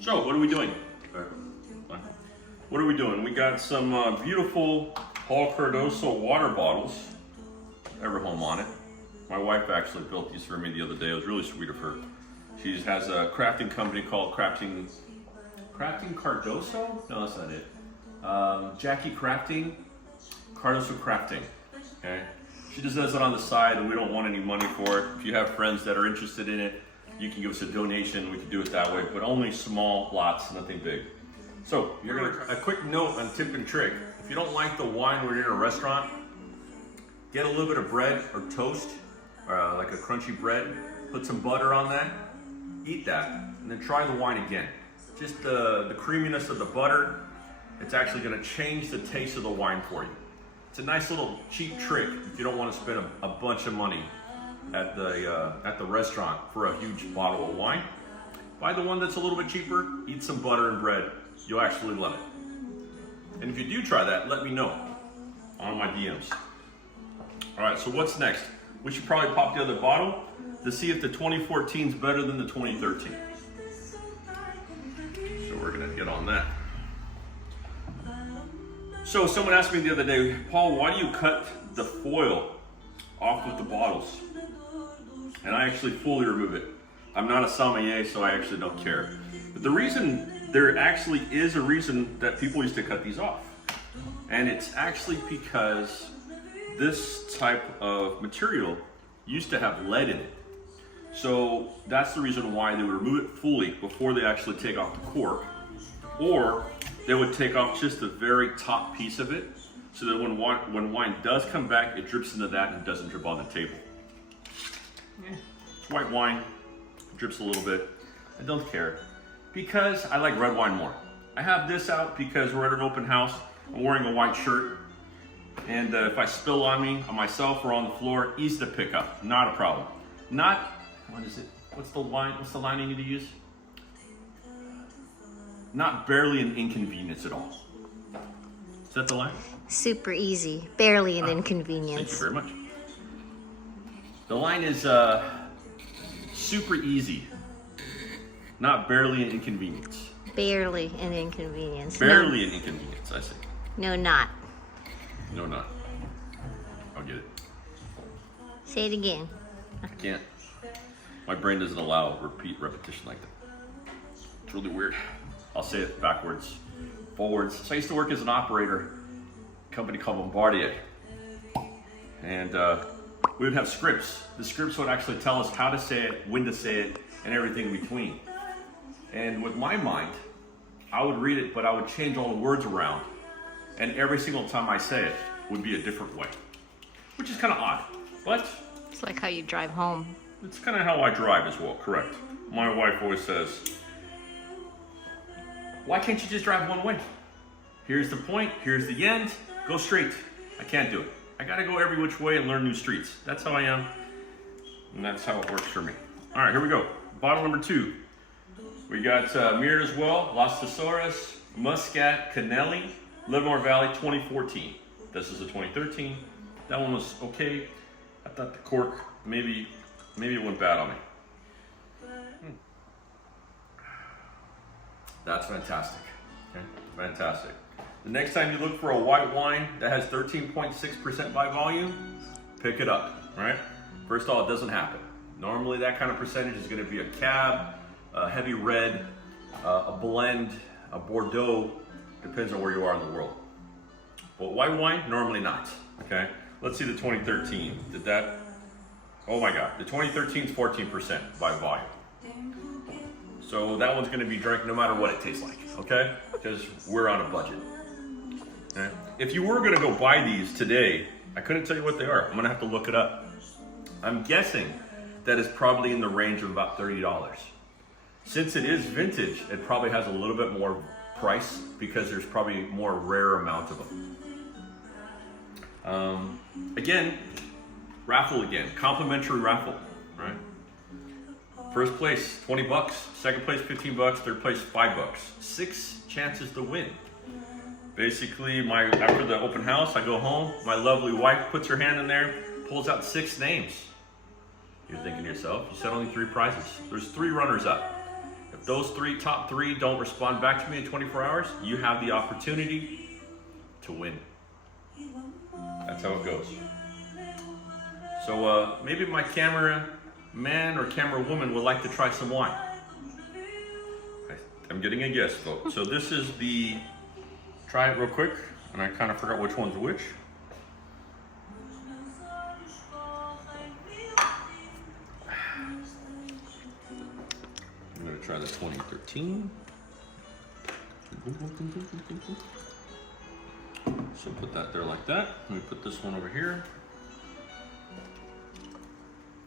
So, what are we doing? What are we doing? We got some beautiful Paul Cardoso water bottles. Everhome on it. My wife actually built these for me the other day. It was really sweet of her. She has a crafting company called Crafting Cardoso? No, that's not it. Jackie Crafting, Cardoso Crafting. Okay. She just does it on the side, and we don't want any money for it. If you have friends that are interested in it, you can give us a donation. We can do it that way, but only small lots, nothing big. So, a quick note on tip and trick. If you don't like the wine when you're in a restaurant, get a little bit of bread or toast, like a crunchy bread. Put some butter on that. Eat that, and then try the wine again. Just the creaminess of the butter. It's actually going to change the taste of the wine for you. It's a nice little cheap trick if you don't want to spend a bunch of money at the restaurant for a huge bottle of wine. Buy the one that's a little bit cheaper. Eat some butter and bread. You'll actually love it. And if you do try that, let me know on my DMs. All right, so what's next? We should probably pop the other bottle to see if the 2014 is better than the 2013. So we're gonna get on that. So someone asked me the other day, Paul, why do you cut the foil off with the bottles? And I actually fully remove it. I'm not a sommelier, so I actually don't care. But the reason, there actually is a reason that people used to cut these off. And it's actually because this type of material used to have lead in it. So that's the reason why they would remove it fully before they actually take off the cork. Or they would take off just the very top piece of it, so that when wine does come back, it drips into that and doesn't drip on the table. It's white wine, drips a little bit. I don't care, because I like red wine more. I have this out because we're at an open house. I'm wearing a white shirt, and if I spill on myself or on the floor, easy to pick up, not a problem. What is it? What's the line I need to use? Not barely an inconvenience at all. Is that the line? Super easy, barely an inconvenience. Thank you very much. The line is super easy, not barely an inconvenience. Barely an inconvenience. Barely an inconvenience, I say. No, not. No, not. I'll get it. Say it again. I can't. My brain doesn't allow repetition like that. It's really weird. I'll say it backwards, forwards. So I used to work as an operator, a company called Bombardier. And we would have scripts. The scripts would actually tell us how to say it, when to say it, and everything in between. And with my mind, I would read it, but I would change all the words around. And every single time I say it would be a different way, which is kind of odd. But It's like how you drive home. it's kind of how I drive as well, correct. My wife always says, why can't you just drive one way? Here's the point, here's the end, go straight. I can't do it. I gotta go every which way and learn new streets. That's how I am, and that's how it works for me. All right, here we go. Bottle number 2. We got mirrored as well, Las Tesoras, Muscat, Canelli, Livermore Valley 2014. This is the 2013. That one was okay. I thought the cork, maybe it went bad on me. That's fantastic. Okay, fantastic. The next time you look for a white wine that has 13.6% by volume, pick it up, right? First of all, it doesn't happen. Normally that kind of percentage is going to be a cab, a heavy red, a blend, a Bordeaux, depends on where you are in the world. But white wine, normally not, okay? Let's see the 2013. Did that? Oh my God, the 2013 is 14% by volume. So that one's gonna be drank no matter what it tastes like, okay? Because we're on a budget. Okay? If you were gonna go buy these today, I couldn't tell you what they are. I'm gonna have to look it up. I'm guessing that is probably in the range of about $30. Since it is vintage, it probably has a little bit more price because there's probably more rare amount of them. Again, raffle again, complimentary raffle, right? First place, $20. Second place, $15. Third place, $5. 6 chances to win. Basically, after the open house, I go home. My lovely wife puts her hand in there, pulls out 6 names. You're thinking to yourself, you said only 3 prizes. There's 3 runners up. If those top three don't respond back to me in 24 hours, you have the opportunity to win. That's how it goes. So maybe my cameraman or camera woman would like to try some wine. I'm getting a yes vote. So this is the, try it real quick, and I kind of forgot which one's which. I'm gonna try the 2013. So put that there like that. Let me put this one over here.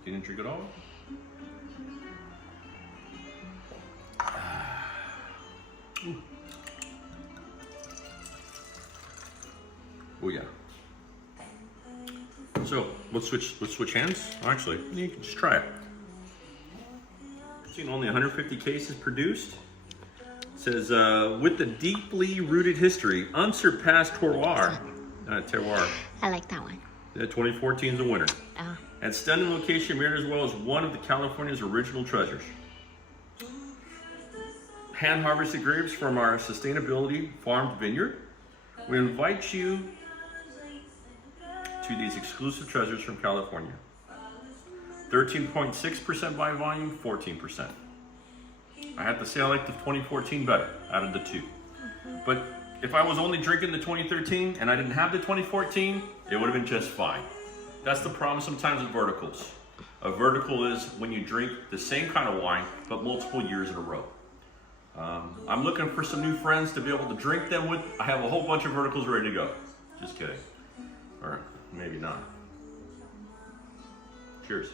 You didn't drink it all? Ooh. Oh yeah. So let's switch hands. Actually, you can just try it. Seen only 150 cases produced. It says with the deeply rooted history, unsurpassed terroir. I like that one. 2014 is a winner. Oh. And stunning location mirrored as well as one of the California's original treasures. Hand harvested grapes from our sustainability farmed vineyard. We invite you to these exclusive treasures from California. 13.6% by volume, 14%. I have to say I like the 2014 better out of the two. But if I was only drinking the 2013 and I didn't have the 2014, it would have been just fine. That's the problem sometimes with verticals. A vertical is when you drink the same kind of wine, but multiple years in a row. I'm looking for some new friends to be able to drink them with. I have a whole bunch of verticals ready to go. Just kidding. Or maybe not. Cheers.